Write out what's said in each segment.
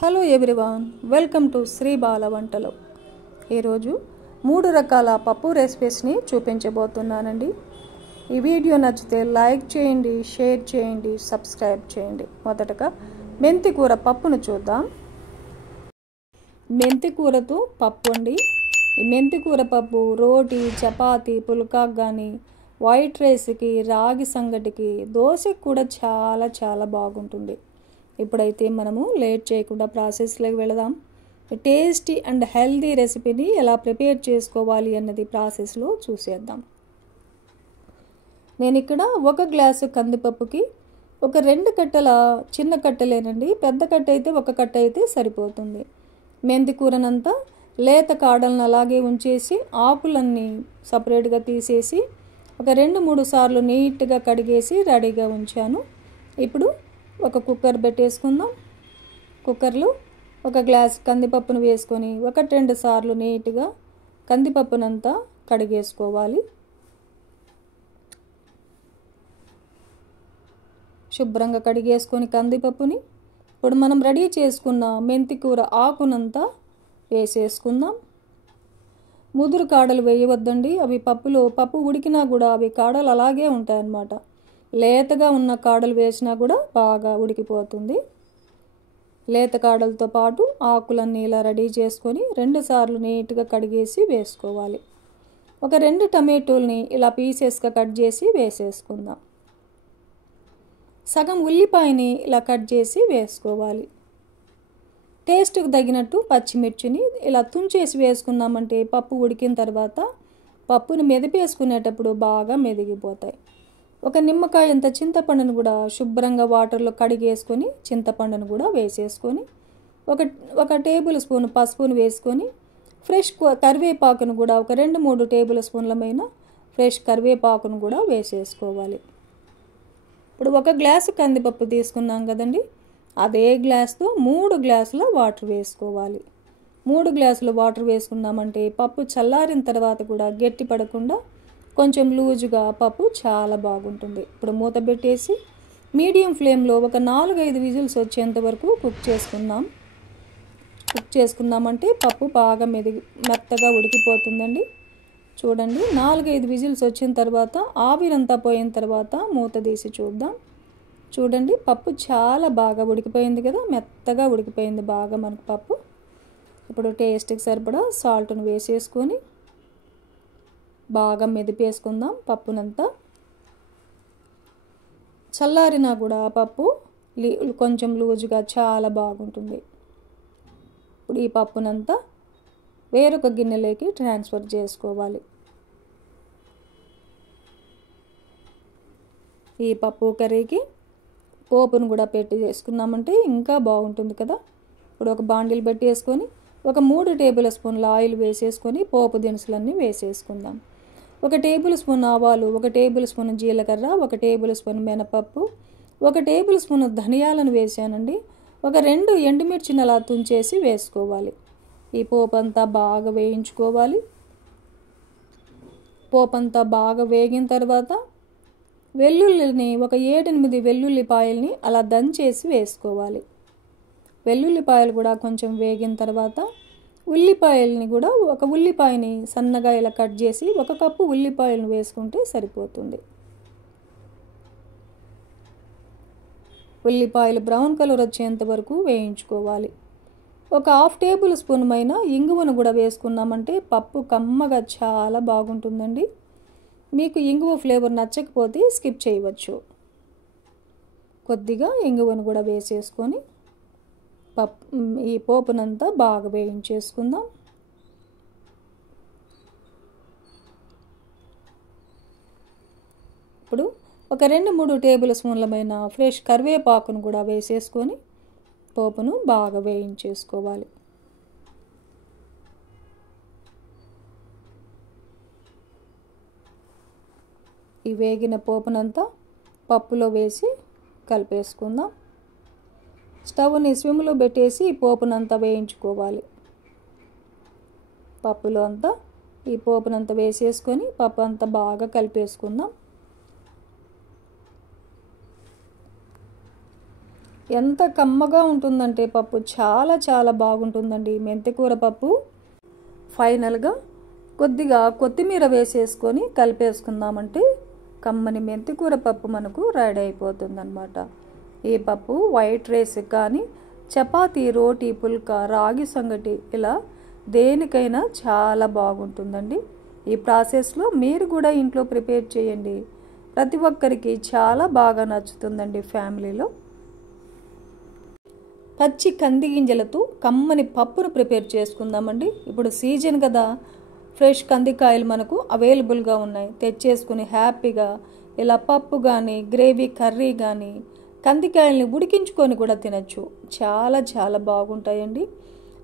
Hello everyone, welcome to Sri Bala Vantalu. ఈరోజు 3 రకాల పప్పు రెసిపీస్ని చూపించబోతున్నానండి. ఈ వీడియో నచ్చితే లైక్ చేయండి, షేర్ చేయండి, సబ్స్క్రైబ్ చేయండి. మొదటగా మెంతి కూర పప్పును చూద్దాం. మెంతి కూరతో పప్పు అండి. ఈ మెంతి కూర పప్పు రోటీ, చపాతీ, పుల్కాకు కానీ, వైట్ రైస్కి, రాగి సంగటికి, దోశకి కూడా చాలా బాగుంటుంది. ఇప్పుడైతే మనము లేట్ చేయకుండా ప్రాసెస్లోకి వెళదాం. టేస్టీ అండ్ హెల్దీ రెసిపీని ఎలా ప్రిపేర్ చేసుకోవాలి అన్నది ప్రాసెస్లో చూసేద్దాం. నేను ఇక్కడ 1 గ్లాసు కందిపప్పుకి ఒక 2 కట్టల చిన్న కట్టలేనండి, పెద్ద కట్ట అయితే 1 కట్ట అయితే సరిపోతుంది. మెంతి కూరనంతా లేత కాడలను అలాగే ఉంచేసి ఆకులన్నీ సపరేట్గా తీసేసి ఒక 2-3 సార్లు నీట్గా కడిగేసి రెడీగా ఉంచాను. ఇప్పుడు ఒక కుక్కర్ పెట్టేసుకుందాం. కుక్కర్లో 1 గ్లాస్ కందిపప్పును వేసుకొని 1-2 సార్లు నీట్గా కందిపప్పునంతా కడిగేసుకోవాలి. శుభ్రంగా కడిగేసుకొని కందిపప్పుని ఇప్పుడు మనం రెడీ చేసుకున్న మెంతి కూర ఆకునంతా వేసేసుకుందాం. ముదురు కాడలు వేయవద్దండి, అవి పప్పు ఉడికినా కూడా అవి కాడలు అలాగే ఉంటాయన్నమాట. లేతగా ఉన్న కాడలు వేసినా కూడా బాగా ఉడికిపోతుంది. లేత కాడలతో పాటు ఆకులన్నీ ఇలా రెడీ చేసుకొని 2 సార్లు నీట్గా కడిగేసి వేసుకోవాలి. ఒక 2 టమాటోల్ని ఇలా పీసెస్గా కట్ చేసి వేసేసుకుందాం. సగం ఉల్లిపాయని ఇలా కట్ చేసి వేసుకోవాలి. టేస్ట్కి తగినట్టు పచ్చిమిర్చిని ఇలా తుంచేసి వేసుకున్నామంటే పప్పు ఉడికిన తర్వాత పప్పుని మెదిపేసుకునేటప్పుడు బాగా మెదిగిపోతాయి. ఒక నిమ్మకాయ అంత చింతపండును కూడా శుభ్రంగా వాటర్లో కడిగేసుకొని చింతపండును కూడా వేసేసుకొని ఒక టేబుల్ స్పూన్ పసుపును వేసుకొని ఫ్రెష్ కరివేపాకును కూడా ఒక 2-3 టేబుల్ స్పూన్లమైన ఫ్రెష్ కరివేపాకును కూడా వేసేసుకోవాలి. ఇప్పుడు 1 గ్లాసు కందిపప్పు తీసుకున్నాం కదండి, అదే గ్లాస్తో 3 గ్లాసుల వాటర్ వేసుకోవాలి. 3 గ్లాసుల వాటర్ వేసుకున్నామంటే పప్పు చల్లారిన తర్వాత కూడా గట్టి పడకుండా కొంచెం లూజుగా పప్పు చాలా బాగుంటుంది. ఇప్పుడు మూత పెట్టేసి మీడియం ఫ్లేమ్లో ఒక 4-5 విజిల్స్ వచ్చేంత వరకు కుక్ చేసుకున్నామంటే పప్పు బాగా మెత్తగా ఉడికిపోతుందండి. చూడండి, 4-5 విజిల్స్ వచ్చిన తర్వాత ఆవిరంతా పోయిన తర్వాత మూత తీసి చూద్దాం. చూడండి, పప్పు చాలా బాగా ఉడికిపోయింది కదా, మెత్తగా ఉడికిపోయింది బాగా మనకు పప్పు. ఇప్పుడు టేస్ట్కి సరిపడా సాల్ట్ను వేసేసుకొని బాగా మెదిపేసుకుందాం పప్పునంతా. చల్లారినా కూడా పప్పు కొంచెం లూజుగా చాలా బాగుంటుంది. ఇప్పుడు ఈ పప్పునంతా వేరొక గిన్నెలోకి ట్రాన్స్ఫర్ చేసుకోవాలి. ఈ పప్పు కర్రీకి పోపును కూడా పెట్టి చేసుకున్నామంటే ఇంకా బాగుంటుంది కదా. ఇప్పుడు ఒక బాండిల్ పెట్టేసుకొని ఒక 3 టేబుల్ స్పూన్ల ఆయిల్ వేసేసుకొని పోపు దినుసులన్నీ వేసేసుకుందాం. 1 టేబుల్ స్పూన్ ఆవాలు, 1 టేబుల్ స్పూన్ జీలకర్ర, 1 టేబుల్ స్పూన్ మినపప్పు, 1 టేబుల్ స్పూన్ ధనియాలను వేసానండి. ఒక 2 ఎండుమిర్చిని అలా తుంచేసి వేసుకోవాలి. ఈ పోపు అంతా బాగా వేయించుకోవాలి. పోపు అంతా బాగా వేగిన తర్వాత వెల్లుల్లిని ఒక 7-8 వెల్లుల్లిపాయల్ని అలా దంచేసి వేసుకోవాలి. వెల్లుల్లిపాయలు కూడా కొంచెం వేగిన తర్వాత ఉల్లిపాయల్ని కూడా ఒక ఉల్లిపాయని సన్నగా ఇలా కట్ చేసి 1 కప్పు ఉల్లిపాయలను వేసుకుంటే సరిపోతుంది. ఉల్లిపాయలు బ్రౌన్ కలర్ వచ్చేంత వరకు వేయించుకోవాలి. ఒక 1/2 టేబుల్ స్పూన్ మైన ఇంగువను కూడా వేసుకున్నామంటే పప్పు కమ్మగా చాలా బాగుంటుందండి. మీకు ఇంగువ ఫ్లేవర్ నచ్చకపోతే స్కిప్ చేయవచ్చు. కొద్దిగా ఇంగువను కూడా వేసేసుకొని ఈ పోపునంతా బాగా వేయించేసుకుందాం. ఇప్పుడు ఒక 2-3 టేబుల్ స్పూన్లమైన ఫ్రెష్ కరివేపాకును కూడా వేసేసుకొని పోపును బాగా వేయించేసుకోవాలి. ఈ వేగిన పోపునంతా పప్పులో వేసి కలిపేసుకుందాం. స్టవ్ని స్విమ్లో పెట్టేసి పోపునంతా వేయించుకోవాలి. పప్పులో అంతా ఈ పోపునంతా వేసేసుకొని పప్పు అంతా బాగా కలిపేసుకుందాం. ఎంత కమ్మగా ఉంటుందంటే పప్పు చాలా చాలా బాగుంటుందండి మెంతికూర పప్పు. ఫైనల్గా కొద్దిగా కొత్తిమీర వేసేసుకొని కలిపేసుకుందామంటే కమ్మని మెంతికూర పప్పు మనకు రెడీ అయిపోతుందన్నమాట. ఈ పప్పు వైట్ రైస్ కానీ చపాతీ, రోటీ, పుల్కా, రాగి సంగటి ఇలా దేనికైనా చాలా బాగుంటుందండి. ఈ ప్రాసెస్లో మీరు కూడా ఇంట్లో ప్రిపేర్ చేయండి. ప్రతి ఒక్కరికి చాలా బాగా నచ్చుతుందండి ఫ్యామిలీలో. పచ్చి కంది గింజలతో కమ్మని పప్పును ప్రిపేర్ చేసుకుందామండి. ఇప్పుడు సీజన్ కదా, ఫ్రెష్ కందికాయలు మనకు అవైలబుల్గా ఉన్నాయి. తెచ్చేసుకుని హ్యాపీగా ఇలా పప్పు కానీ గ్రేవీ కర్రీ కానీ కందికాయల్ని ఉడికించుకొని కూడా తినచ్చు. చాలా చాలా బాగుంటాయండి.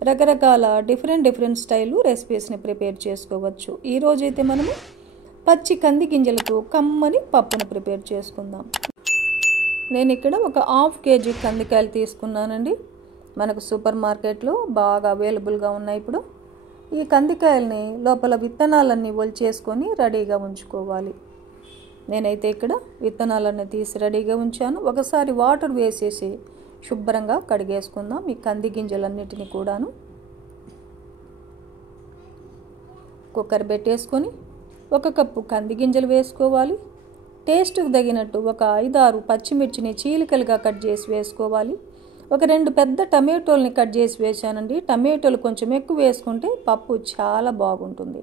రకరకాల డిఫరెంట్ స్టైలు రెసిపీస్ని ప్రిపేర్ చేసుకోవచ్చు. ఈరోజైతే మనము పచ్చి కంది గింజలతో కమ్మని పప్పును ప్రిపేర్ చేసుకుందాం. నేను ఇక్కడ ఒక 1/2 kg కందికాయలు తీసుకున్నానండి. మనకు సూపర్ మార్కెట్లో బాగా అవైలబుల్గా ఉన్నాయి. ఇప్పుడు ఈ కందికాయల్ని లోపల విత్తనాలన్నీ ఒలిచేసుకొని రెడీగా ఉంచుకోవాలి. నేనైతే ఇక్కడ విత్తనాలన్నీ తీసి రెడీగా ఉంచాను. ఒకసారి వాటర్ వేసేసి శుభ్రంగా కడిగేసుకుందాం ఈ కంది గింజలన్నిటిని కూడాను. కుక్కర్ పెట్టేసుకొని 1 కప్పు కంది గింజలు వేసుకోవాలి. టేస్ట్కి తగినట్టు ఒక 5-6 పచ్చిమిర్చిని చీలికలుగా కట్ చేసి వేసుకోవాలి. ఒక 2 పెద్ద టమాటోల్ని కట్ చేసి వేసానండి. టమాటోలు కొంచెం ఎక్కువ వేసుకుంటే పప్పు చాలా బాగుంటుంది.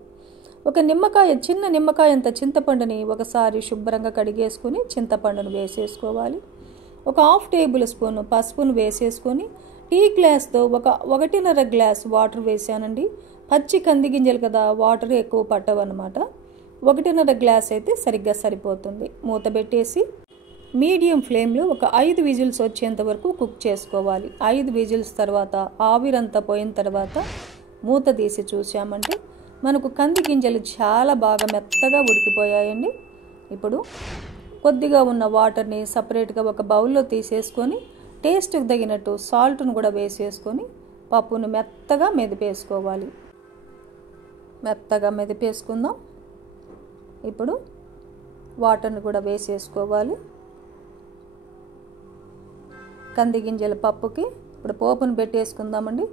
ఒక నిమ్మకాయ, చిన్న నిమ్మకాయ అంత చింతపండుని ఒకసారి శుభ్రంగా కడిగేసుకొని చింతపండును వేసేసుకోవాలి. ఒక 1/2 టేబుల్ స్పూన్ పసుపును వేసేసుకొని టీ గ్లాస్తో 1.5 గ్లాస్ వాటర్ వేసానండి. పచ్చి కంది గింజలు కదా, వాటర్ ఎక్కువ పట్టవన్నమాట. 1.5 గ్లాస్ అయితే సరిగ్గా సరిపోతుంది. మూత పెట్టేసి మీడియం ఫ్లేమ్లో ఒక 5 విజిల్స్ వచ్చేంత వరకు కుక్ చేసుకోవాలి. 5 విజిల్స్ తర్వాత ఆవిరంతా పోయిన తర్వాత మూత తీసి చూసామంటే మనకు కంది గింజలు చాలా బాగా మెత్తగా ఉడికిపోయాయండి. ఇప్పుడు కొద్దిగా ఉన్న వాటర్ని సపరేట్గా ఒక బౌల్లో తీసేసుకొని టేస్ట్కి తగినట్టు సాల్ట్ను కూడా వేసేసుకొని పప్పును మెత్తగా మెదిపేసుకోవాలి. మెత్తగా మెదిపేసుకుందాం. ఇప్పుడు వాటర్ని కూడా వేసేసుకోవాలి. కంది గింజల పప్పుకి ఇప్పుడు పోపును పెట్టేసుకుందామండి.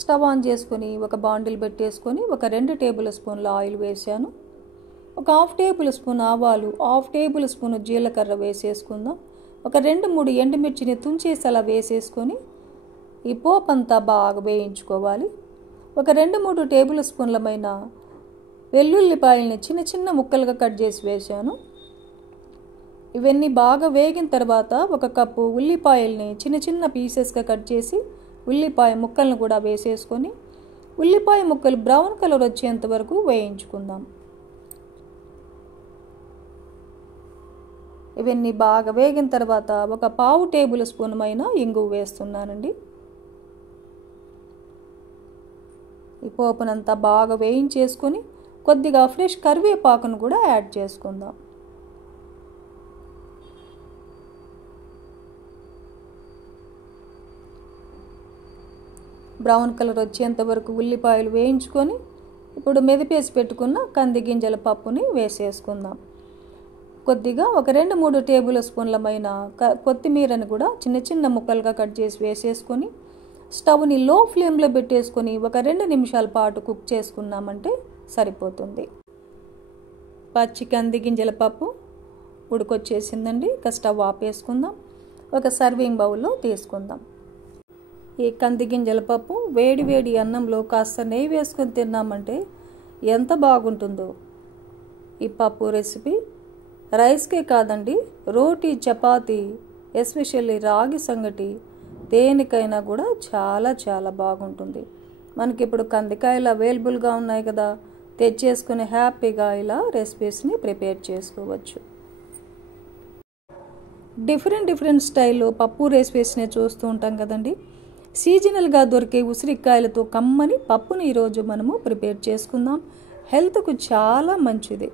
స్టవ్ ఆన్ చేసుకొని ఒక బాండిల్ పెట్టేసుకొని ఒక 2 టేబుల్ స్పూన్ల ఆయిల్ వేసాను. ఒక 1/2 టేబుల్ స్పూన్ ఆవాలు, 1/2 టేబుల్ స్పూన్ జీలకర్ర వేసేసుకుందాం. ఒక 2-3 ఎండుమిర్చిని తుంచేసి అలా వేసేసుకొని ఈ పోపు అంతా బాగా వేయించుకోవాలి. ఒక 2-3 టేబుల్ స్పూన్లమైన వెల్లుల్లిపాయల్ని చిన్న ముక్కలుగా కట్ చేసి వేసాను. ఇవన్నీ బాగా వేగిన తర్వాత 1 కప్పు ఉల్లిపాయల్ని చిన్న పీసెస్గా కట్ చేసి ఉల్లిపాయ ముక్కలను కూడా వేసేసుకొని ఉల్లిపాయ ముక్కలు బ్రౌన్ కలర్ వచ్చేంత వరకు వేయించుకుందాం. ఇవన్నీ బాగా వేగిన తర్వాత 1/4 టేబుల్ స్పూన్ మైన ఇంగువ వేస్తున్నానండి. ఈ పోపునంతా బాగా వేయించేసుకొని కొద్దిగా ఫ్రెష్ కరివేపాకును కూడా యాడ్ చేసుకుందాం. బ్రౌన్ కలర్ వచ్చేంత వరకు ఉల్లిపాయలు వేయించుకొని ఇప్పుడు మెదిపేసి పెట్టుకున్న కంది గింజల పప్పుని వేసేసుకుందాం. కొద్దిగా ఒక 2-3 టేబుల్ స్పూన్లమైన కొత్తిమీరని కూడా చిన్న ముక్కలుగా కట్ చేసి వేసేసుకొని స్టవ్ని లో ఫ్లేమ్లో పెట్టేసుకొని ఒక 2 నిమిషాల పాటు కుక్ చేసుకున్నామంటే సరిపోతుంది. పచ్చి కంది గింజల పప్పు ఉడికొచ్చేసిందండి. ఇక స్టవ్ ఆపేసుకుందాం. ఒక సర్వింగ్ బౌల్లో తీసుకుందాం. ఈ కంది గింజల పప్పు వేడి అన్నంలో కాస్త నెయ్యి వేసుకొని తిన్నామంటే ఎంత బాగుంటుందో. ఈ పప్పు రెసిపీ రైస్కే కాదండి, రోటీ, చపాతీ, ఎస్పెషల్లీ రాగి సంగటి దేనికైనా కూడా చాలా చాలా బాగుంటుంది. మనకి ఇప్పుడు కందికాయలు అవైలబుల్గా ఉన్నాయి కదా, తెచ్చేసుకుని హ్యాపీగా ఇలా రెసిపీస్ని ప్రిపేర్ చేసుకోవచ్చు. డిఫరెంట్ స్టైల్లో పప్పు రెసిపీస్ని చూస్తూ ఉంటాం కదండి. సీజనల్గా దొరికే ఉసిరికాయలతో కమ్మని పప్పుని ఈరోజు మనము ప్రిపేర్ చేసుకుందాం. హెల్త్కు చాలా మంచిది.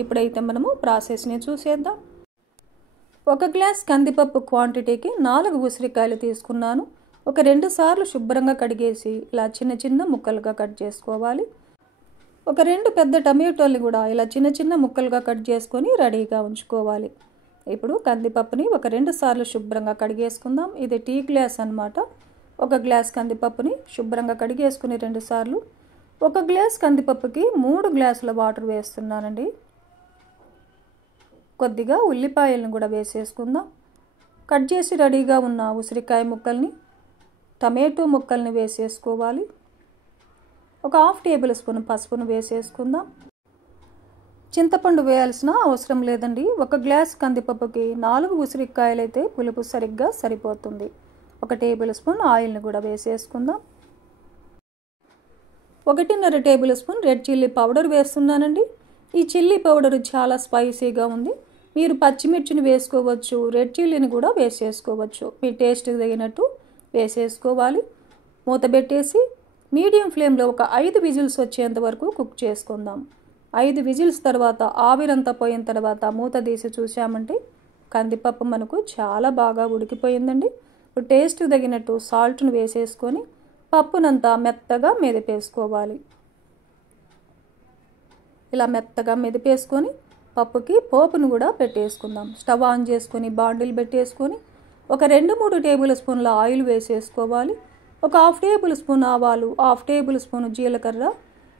ఇప్పుడైతే మనము ప్రాసెస్ని చూసేద్దాం. 1 గ్లాస్ కందిపప్పు క్వాంటిటీకి 4 ఉసిరికాయలు తీసుకున్నాను. ఒక 2 సార్లు శుభ్రంగా కడిగేసి ఇలా చిన్న ముక్కలుగా కట్ చేసుకోవాలి. ఒక 2 పెద్ద టమాటోలు కూడా ఇలా చిన్న ముక్కలుగా కట్ చేసుకొని రెడీగా ఉంచుకోవాలి. ఇప్పుడు కందిపప్పుని ఒక 2 సార్లు శుభ్రంగా కడిగేసుకుందాం. ఇది టీ గ్లాస్ అన్నమాట. ఒక గ్లాస్ కందిపప్పుని శుభ్రంగా కడిగేసుకుని 2 సార్లు. ఒక గ్లాస్ కందిపప్పుకి 3 గ్లాసుల వాటర్ వేస్తున్నానండి. కొద్దిగా ఉల్లిపాయలను కూడా వేసేసుకుందాం. కట్ చేసి రెడీగా ఉన్న ఉసిరికాయ ముక్కల్ని, టమాటో ముక్కల్ని వేసేసుకోవాలి. ఒక 1/2 టేబుల్ స్పూన్ పసుపును వేసేసుకుందాం. చింతపండు వేయాల్సిన అవసరం లేదండి. ఒక గ్లాస్ కందిపప్పుకి 4 ఉసిరికాయలు అయితే పులుపు సరిగ్గా సరిపోతుంది. 1 టేబుల్ స్పూన్ ఆయిల్ని కూడా వేసేసుకుందాం. 1.5 table spoon red chilli powder వేస్తున్నానండి. ఈ చిల్లీ పౌడర్ చాలా స్పైసీగా ఉంది. మీరు పచ్చిమిర్చిని వేసుకోవచ్చు, రెడ్ చిల్లీని కూడా వేసేసుకోవచ్చు. మీ టేస్ట్కి తగినట్టు వేసేసుకోవాలి. మూత పెట్టేసి మీడియం ఫ్లేమ్లో ఒక 5 విజిల్స్ వచ్చేంత వరకు కుక్ చేసుకుందాం. 5 విజిల్స్ తర్వాత ఆవిరంతా పోయిన తర్వాత మూత తీసి చూసామంటే కందిపప్పు మనకు చాలా బాగా ఉడికిపోయిందండి. ఇప్పుడు టేస్ట్కి తగినట్టు సాల్ట్ను వేసేసుకొని పప్పునంతా మెత్తగా మెదిపేసుకోవాలి. ఇలా మెత్తగా మెదిపేసుకొని పప్పుకి పోపును కూడా పెట్టేసుకుందాం. స్టవ్ ఆన్ చేసుకొని బాండిల్ పెట్టేసుకొని ఒక 2-3 టేబుల్ స్పూన్ల ఆయిల్ వేసేసుకోవాలి. ఒక 1/2 టేబుల్ స్పూన్ ఆవాలు, 1/2 టేబుల్ స్పూన్ జీలకర్ర,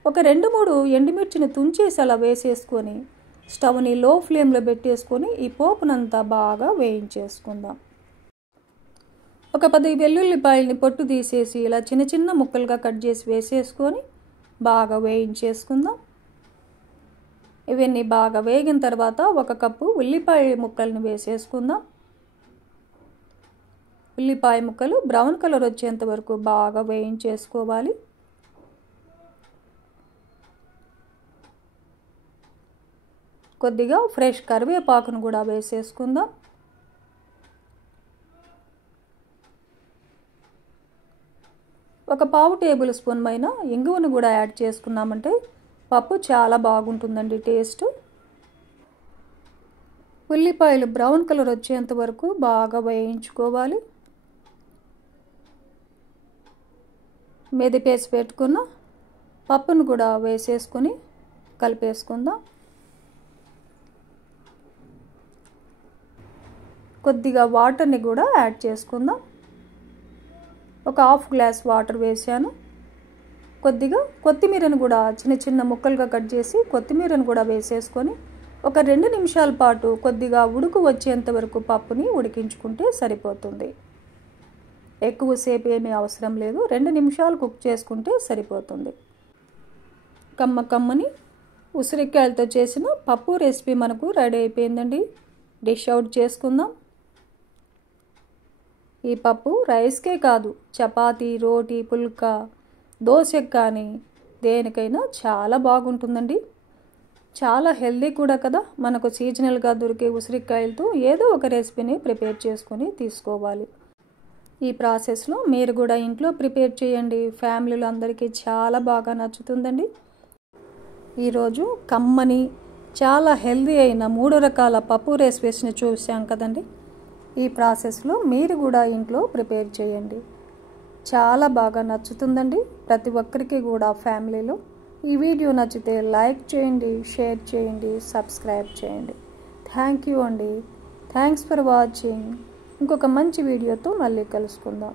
ఒక 2-3 ఎండుమిర్చిని తుంచేసి అలా వేసేసుకొని స్టవ్ని లో ఫ్లేమ్లో పెట్టేసుకొని ఈ పోపునంతా బాగా వేయించేసుకుందాం. ఒక 10 వెల్లుల్లిపాయలని పొట్టు తీసేసి ఇలా చిన్న చిన్న ముక్కలుగా కట్ చేసి వేసేసుకొని బాగా వేయించేసుకుందాం. ఇవన్నీ బాగా వేగిన తర్వాత 1 కప్పు ఉల్లిపాయ ముక్కల్ని వేసేసుకుందాం. ఉల్లిపాయ ముక్కలు బ్రౌన్ కలర్ వచ్చేంత వరకు బాగా వేయించేసుకోవాలి. కొద్దిగా ఫ్రెష్ కరివేపాకును కూడా వేసేసుకుందాం. ఒక 1/2 టేబుల్ స్పూన్ పైన ఇంగువను కూడా యాడ్ చేసుకున్నామంటే పప్పు చాలా బాగుంటుందండి టేస్ట్. ఉల్లిపాయలు బ్రౌన్ కలర్ వచ్చేంత వరకు బాగా వేయించుకోవాలి. మెదిపేసి పెట్టుకున్న పప్పును కూడా వేసేసుకొని కలిపేసుకుందాం. కొద్దిగా వాటర్ని కూడా యాడ్ చేసుకుందాం. ఒక 1/2 గ్లాస్ వాటర్ వేసాను. కొద్దిగా కొత్తిమీరను కూడా చిన్న చిన్న ముక్కలుగా కట్ చేసి కొత్తిమీరను కూడా వేసేసుకొని ఒక 2 నిమిషాల పాటు కొద్దిగా ఉడుకు వచ్చేంత వరకు పప్పుని ఉడికించుకుంటే సరిపోతుంది. ఎక్కువసేపు ఏమీ అవసరం లేదు. 2 నిమిషాలు కుక్ చేసుకుంటే సరిపోతుంది. కమ్మని ఉసిరికాయలతో చేసిన పప్పు రెసిపీ మనకు రెడీ అయిపోయిందండి. డిష్ అవుట్ చేసుకుందాం. ఈ పప్పు రైస్కే కాదు, చపాతీ, రోటీ, పుల్కా, దోశకు కానీ దేనికైనా చాలా బాగుంటుందండి. చాలా హెల్దీ కూడా కదా. మనకు సీజనల్గా దొరికే ఉసిరికాయలతో ఏదో ఒక రెసిపీని ప్రిపేర్ చేసుకొని తీసుకోవాలి. ఈ ప్రాసెస్లో మీరు కూడా ఇంట్లో ప్రిపేర్ చేయండి. ఫ్యామిలీలో అందరికీ చాలా బాగా నచ్చుతుందండి. ఈరోజు కమ్మని చాలా హెల్దీ అయిన 3 రకాల పప్పు రెసిపీస్ని చూసాం కదండి. ఈ ప్రాసెస్లో మీరు కూడా ఇంట్లో ప్రిపేర్ చేయండి. చాలా బాగా నచ్చుతుందండి ప్రతి ఒక్కరికి కూడా ఫ్యామిలీలో. ఈ వీడియో నచ్చితే లైక్ చేయండి, షేర్ చేయండి, సబ్స్క్రైబ్ చేయండి. థ్యాంక్ యూ అండి. Thanks for watching. ఇంకొక మంచి వీడియోతో మళ్ళీ కలుసుకుందాం.